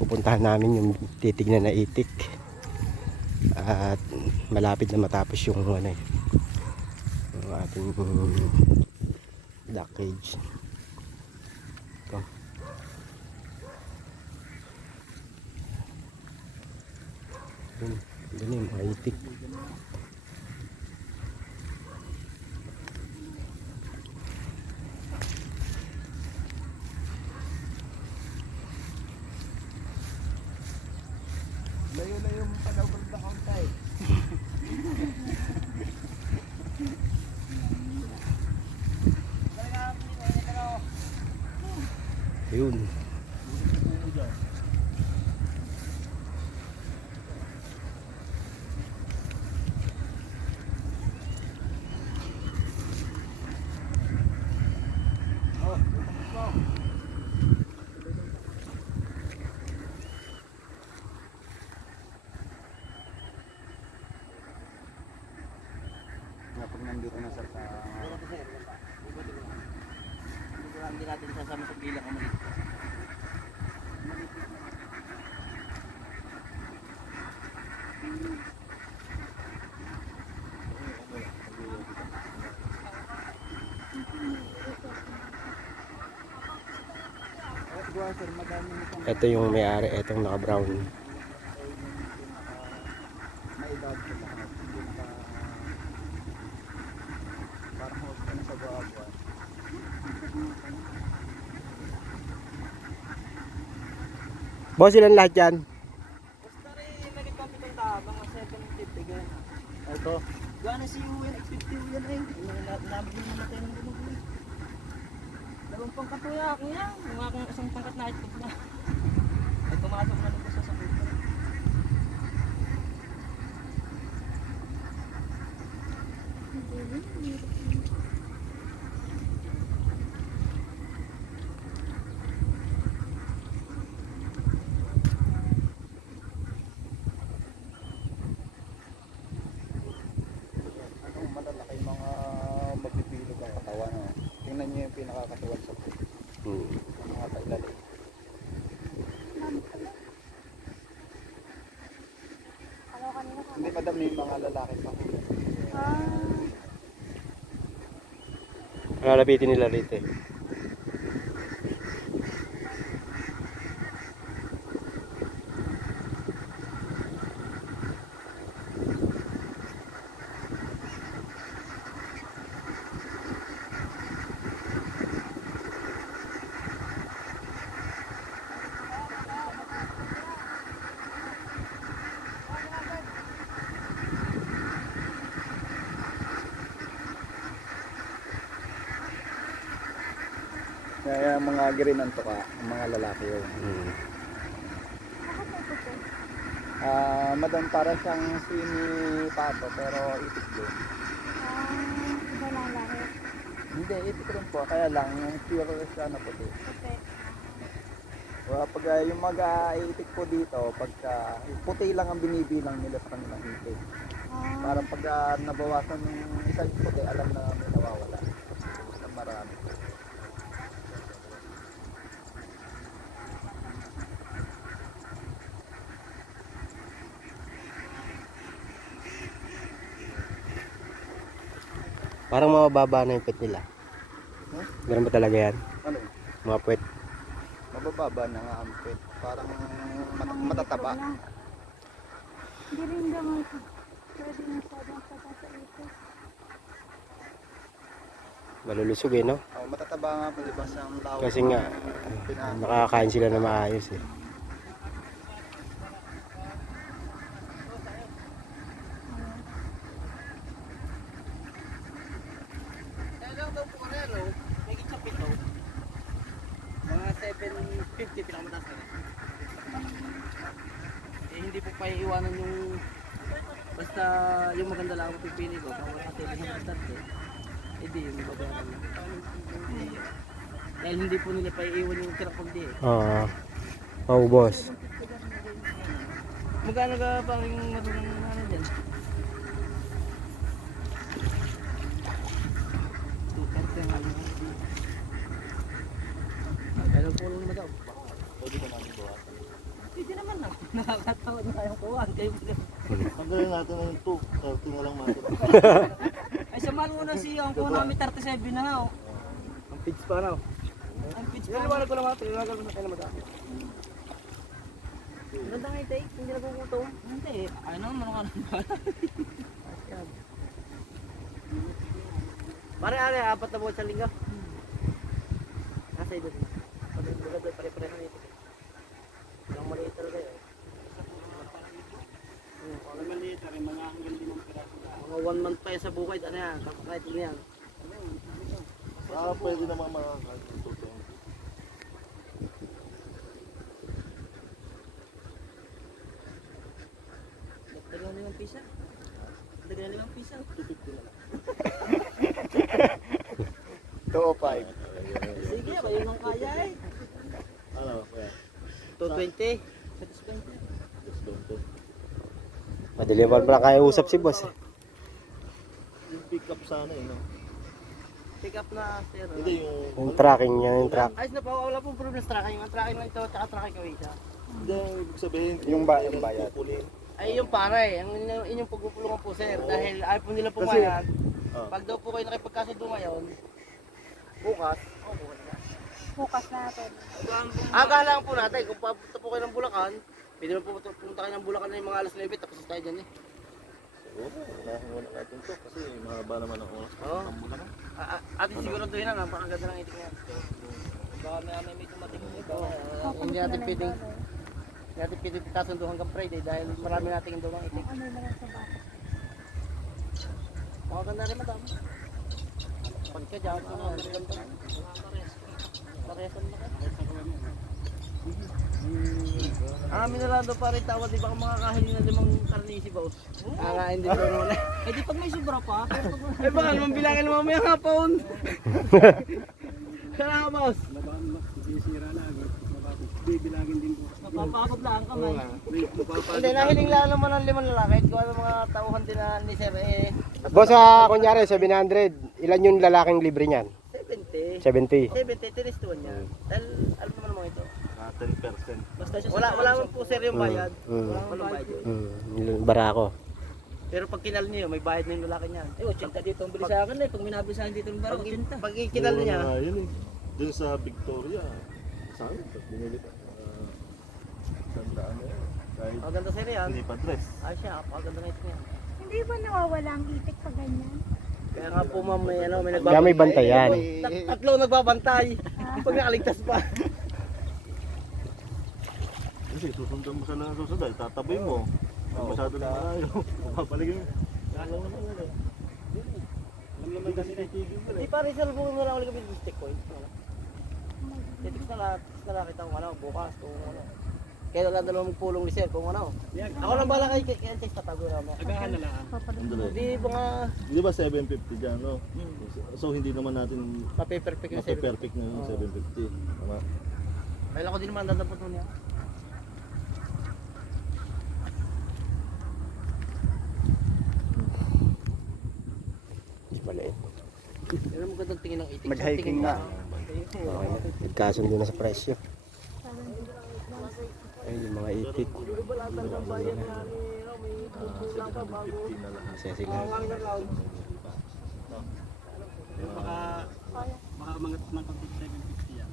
pupuntahan namin yung titignan na itik. At malapit na matapos yung ano, yung ating duck cage. Ito. Yun yung mga itik. Layo-layo mo pa daw banda kang tayo. Yun. Pag nandito na sa Hindi natin sasama sa bilang ang maliit. Ito yung may-ari, itong naka-brown. may edad sa lahat. Hindi naka parang host ka na sa buwan. Boss, ilan lahat yan? Basta rin, may kapitong tabang, 750 gan. Ito. Gana si UN, X50 yan ay. Nabigyan naman tayo ng gumugulo. Dalawang pangkat ko yan, kuya. Yung akong isang pangkat na itlog na. Ay tumasok na nito sa sakit. Anong malalaki mga magpipilo ng katawan. No? Tingnan niyo yung pinakakatawan sa puso. Yung mga taglalim. Hindi madami yung mga lalaki pa. Lalapitin nila rito eh. Kaya mga girinanto ka, ang mga lalaki yun. Madam, para siyang sini-pato pero itik din. Iba lang lahat. Hindi, itik rin po. Kaya lang, yung pure siya na puti. Okay. Pag yung mag-iitik po dito, pagka puti lang ang binibilang nila sa kanilang itik. Para pag nabawasan ng isang puti, alam na may nawawala. Na marami. Parang mababa na yung pet nila. Huh? Ganun ba talaga yan? Ano? Mga pet. Mabababa na nga ang pet. Parang matataba. Hindi rin naman pwede masyadong sa ito. Malulusog eh, no? Matataba nga po, di ba? Siyang lawak. Kasi nga, nakakain sila na maayos eh. Talagang daw po karero, may gitsa pito. Mga 750 pinakamataas na rin. Eh hindi po pa iiwanan yung basta yung maganda lang ang pipili ko. Kung makatili ng start eh. Hindi yung babayaran lang. Dahil hindi po nila pa iiwan yung kirakog di eh. Oo. Paubos. Magkano ka pang yung marunong ano dyan? 230 ang ano. Kailan po naman daw? Pwede ba namin bawasan? Nakakatawa na yung kuwan. Kayo Tanggalin natin na yung 2. 30 na lang natin. ay samahan mo na siya. Ang kuha namin 37 na nga. Oh. Ang pigs pa na. Ang pitch pa. Niliwanag ko naman. Tinagal mo na kayo na madami. Gandang itik. Hindi na kukutom. Hindi. Ano ka na ba? Pare, apat na buwan sa linggo. Nasa idol. Pare-pareho na ito. Yung maliit talaga yun. Mga 1 month pa yan sa bukid. Ano yan? Kahit lang yan. Pwede naman makakain ng 220. Dagdagan na 5 pisa. Dagdagan na 5 pisa. 250 na lang. 205. Sige, kayo nang kaya eh. Ano? Kaya? 220. Satisfactory. Just don't do. Madaliwan pa lang kaya usap si boss. Yung pick up sana eh, no? Pick up na sir. Hindi yung... Yung tracking niya, yung track. Ayos na po, wala pong problema sa tracking. Ang tracking lang ito, tsaka tracking kawisa. Hindi, yung ibig sabihin... Yung bayad. Pupulin. Ay yung pare, ang inyong pagpupulungan po sir. Dahil ayaw po nila pumayag. Pag daw po kayo nakipagkasundo ngayon, bukas, bukas na. Bukas natin. Aga lang po natin, kung papunta po kayo ng Bulacan, pwede na po pupunta kayo ng Bulacan na yung mga alas 9, tapos tayo dyan eh. Siguro, unahin muna natin to kasi mahaba naman ang oras. Oo. Ang mula na. Atin siguraduhin na, napakaganda ng itik niya. Baka may dumating ito. Hindi natin pwedeng kasundo hanggang Friday dahil marami nating indo ng itik. Ano naman sa baka. Makaganda rin madam. Pagka dyan, maganda. Paresan na ka. Amin na lang daw pa rin tawad, di ba kung makakahili na 5 karnisi ba? Kakain din daw naman. Eh di pag may sobra pa. Eh baka naman bilangin mo mamaya nga pound. Kaya boss. Napapakot lang kamay. Hindi, nahiling lang naman ng 5 lalaki. Kung ano mga tauhan din na ni Sir eh. Boss, kunyari 700, ilan yung lalaking libre niyan? 70. 70. 70, tinistuan niya. Dahil alam naman mo ito. 10%. Wala man po sir yung bayad. Mm. Walang bayad yun. Barako. Pero pag kinal niyo, may bayad na yung lalaki niyan. Eh, 80 dito ang bili sa akin eh. Pag minabili sa akin dito ng baro, 80. Pag kinal niya, Yun eh. Dun sa Victoria, saan? Binili ka. Sandaan na yan. Kahit maganda sir yan. hindi pa dress. Ay siya, maganda na ito yan. Hindi ba nawawala ang itik pag ganyan? Kaya nga po ma'am, may, ano, may Kaya may bantayan. Tatlo nagbabantay. Pag nakaligtas pa. Kasi susundan mo sa lang susundan, tataboy mo. Masyado na malayo. Papaligin mo. Alam mo naman eh. Alam naman kasi titigil mo Di eh. pa rin sir, kung wala ko lang kami stick ko. Titik na nakita ko ano, bukas kung ano. Kaya wala dalawang magpulong ni sir kung ano. Ako lang bala kay Chase tatago namin. Agahan na lang. Andale. Di mga Di ba 750 dyan, no? So hindi naman natin pape-perfect yung sir. mape-perfect na yung 750. Tama? Kailan ko din naman dadapot mo niya. Maliit. Pero magandang tingin ng itik. Mag-hiking na. Okay. Nagkasundo na sa presyo. Ayun yung mga itik. 750 na lang. Masaya sila. Baka mga 750 yan.